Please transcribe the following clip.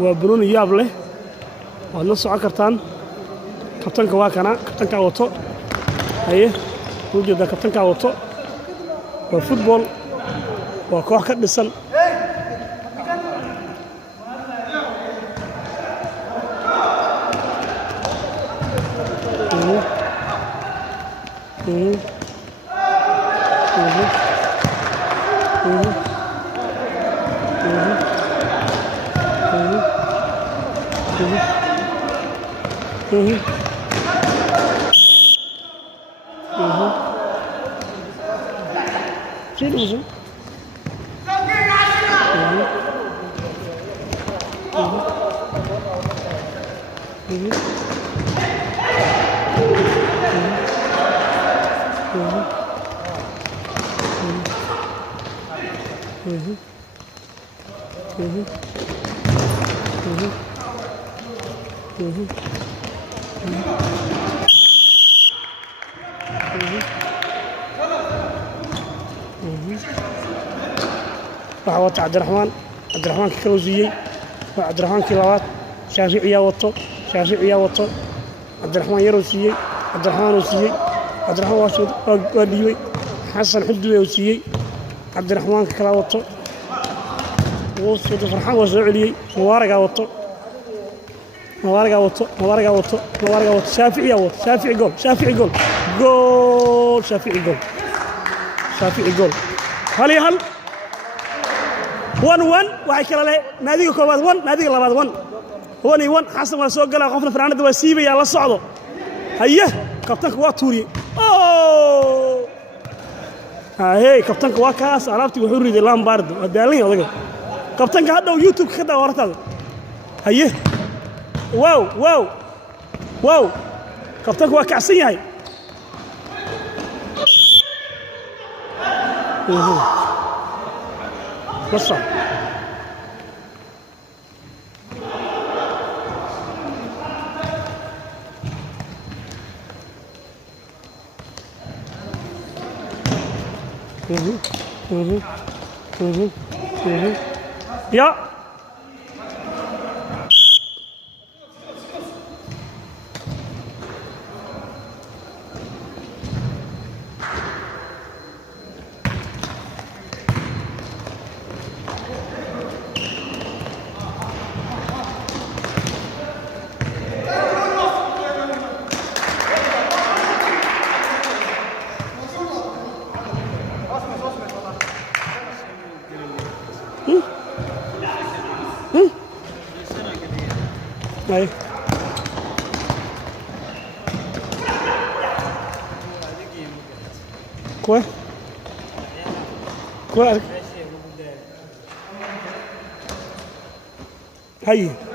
وبنون يابله والنص عكرتان كابتن كواكنا كابتن كاوتو هي وجد كابتن كاوتو وفوتبول وكوح كدسن وعوت عبد الرحمن كروزيي وعبد الرحمن كلاوات شافعي وطو عبد الرحمن يروسيي عبد الرحمن وسيي عبد الرحمن واسود وديوي حسن حدوي وسيي عبد الرحمن كلاوتو وسود فرحان وسعلي مبارك وطو شافعي جول هل 1-1 waxay kala leh naadiga koobaad 1 naadiga labaad 1 xasan waa soo galay qofna faraanada waa siibaya la socdo haye kabtanka waa tuuriyay hey kabtanka waa kaas alaabtii wuxuu riday Lampard wadaalin odaga kabtanka hadda YouTube ka daawartada haye wow kabtanka waa kacsan yahay وصل يا Aí. Quoi? Aí.